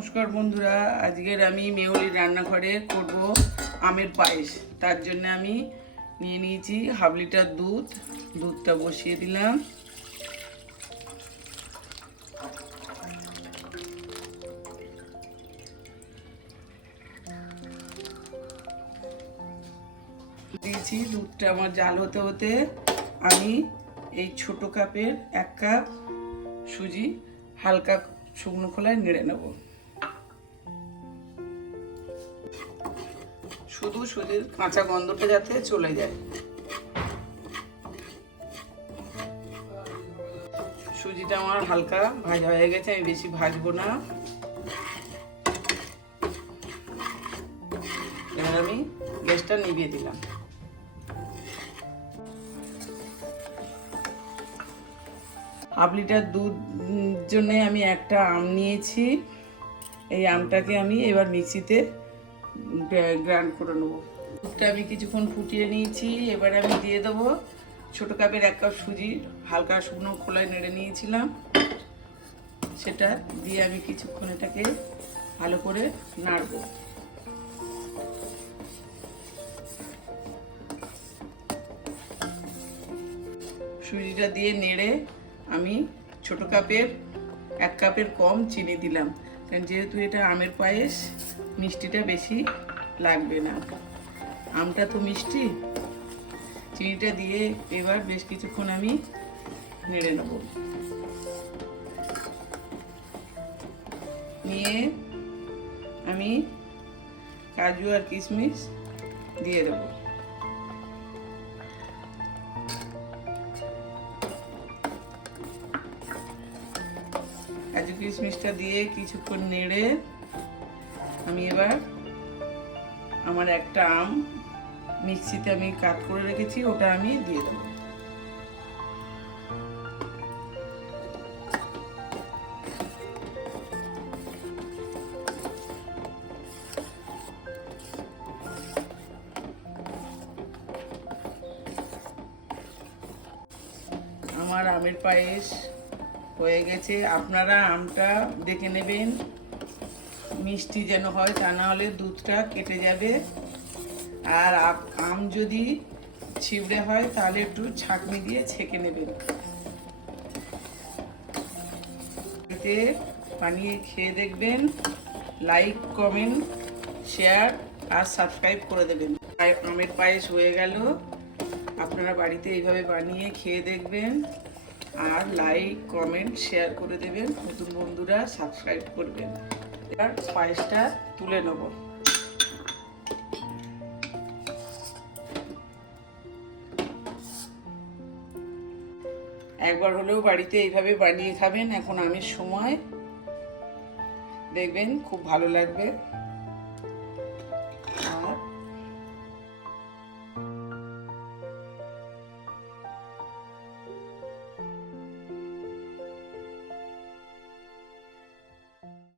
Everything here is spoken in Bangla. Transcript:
নমস্কার বন্ধুরা, আজকের আমি মেহুলির রান্নাঘরে করব আমের পায়েস। তার জন্য আমি নিয়ে নিয়েছি হাফ লিটার দুধ। দুধটা বসিয়ে দিলাম। দিয়েছি দুধটা আমার জাল হতে হতে আমি এই ছোট কাপের 1 কাপ সুজি হালকা শুকনো খোলায় নেড়ে নেব। শুধু সুজির কাঁচা গন্ধটা যাতে চলে যায়। সুজিটা আমার হালকা ভাজা হয়ে গেছে, আমি বেশি ভাজবো না। এবার আমি গ্যাসটা নিভিয়ে দিলাম। হাফ লিটার দুধ জন্য আমি একটা আম নিয়েছি। এই আমটাকে আমি এবার মিক্সিতে গ্রাইন্ড করে নেবো। দুধটা আমি কিছুক্ষণ ফুটিয়ে নিয়েছি। এবার আমি দিয়ে দেবো ছোটো কাপের 1 কাপ সুজি হালকা শুকনো খোলায় নেড়ে নিয়েছিলাম। সেটা দিয়ে আমি কিছুক্ষণ এটাকে ভালো করে নাড়ব। সুজিটা দিয়ে নেড়ে আমি ছোটো কাপের 1 কাপের কম চিনি দিলাম, কারণ যেহেতু এটা আমের পায়েস মিষ্টিটা বেশি লাগবে না। আমটা তো মিষ্টি। চিনিটা দিয়ে এবার বেশ কিছুক্ষণ আমি নেড়ে নেব। নিয়ে আমি কাজু আর কিশমিশ দিয়ে দেবো। কাজু কিশমিশটা দিয়ে কিছুক্ষণ নেড়ে আমি এবার আমার একটা আম মিক্সিতে আমি কাট করে রেখেছি, ওটা আমি দিয়ে দেবো। আমার আমের পায়েস হয়ে গেছে। আপনারা আমটা দেখে নেবেন মিষ্টি যেন হয়, তা না হলে দুধটা কেটে যাবে। আর আম যদি ছিবড়ে হয় তাহলে একটু ছাঁকনি দিয়ে ছেঁকে নেবেন। এতে বানিয়ে খেয়ে দেখবেন। লাইক, কমেন্ট, শেয়ার আর সাবস্ক্রাইব করে দেবেন। আমের পায়েস হয়ে গেল। আপনারা বাড়িতে এইভাবে বানিয়ে খেয়ে দেখবেন আর লাইক, কমেন্ট, শেয়ার করে দেবেন। নতুন বন্ধুরা সাবস্ক্রাইব করবেন। এবার পায়েসটা তুলে নেব। একবার হলেও বাড়িতে এইভাবে বানিয়ে খাবেন। এখন আমের সময় দেখবেন খুব ভালো লাগবে।